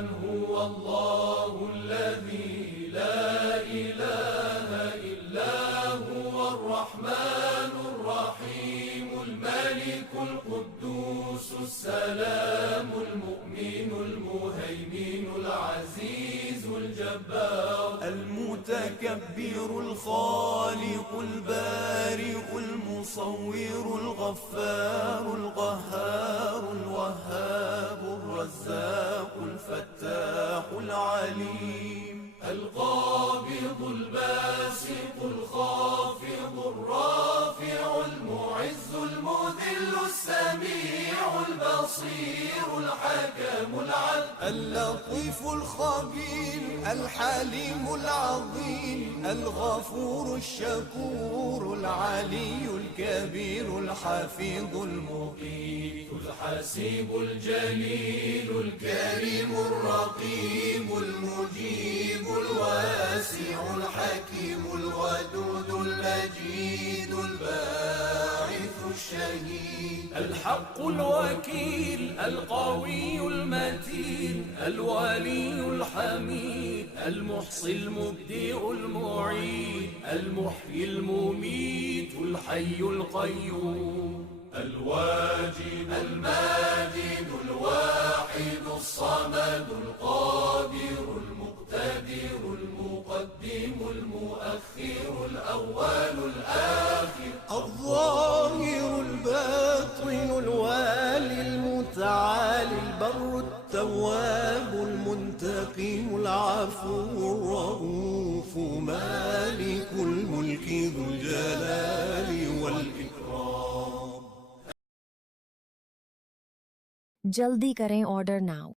من هو الله الذي لا إله إلا هو الرحمن الرحيم الملك القدوس السلام المؤمن المهيمن العزيز الجبار المتكبر الخالق البارئ المصور الغفار القهار الوهاب الرزاق الفتاح العليم القابض الباسط الخافض الرافع المعز المذل السميع البصير الحكم العدل اللطيف الخبير الحليم العظيم الغفور الشكور العلي الكبير الحفيظ المقيت الحسيب الجليل الكريم الرقيب المجيب الواسع الحكيم الودود المجيد الباعث الشهيد الحق الوكيل القوي المتين الولي الحميد المحصي المبدئ المعيد المحيي المميت الحي القيوم الواجد الماجد الواحد الصمد القادر المقتدر المقدم المؤخر الأول الآخر الظاهر الباطن الوالي المتعالي البر التواب المنتقم العفو الرؤوف مالك الملك ذو الجلال والإكرام जल्दी करें order now.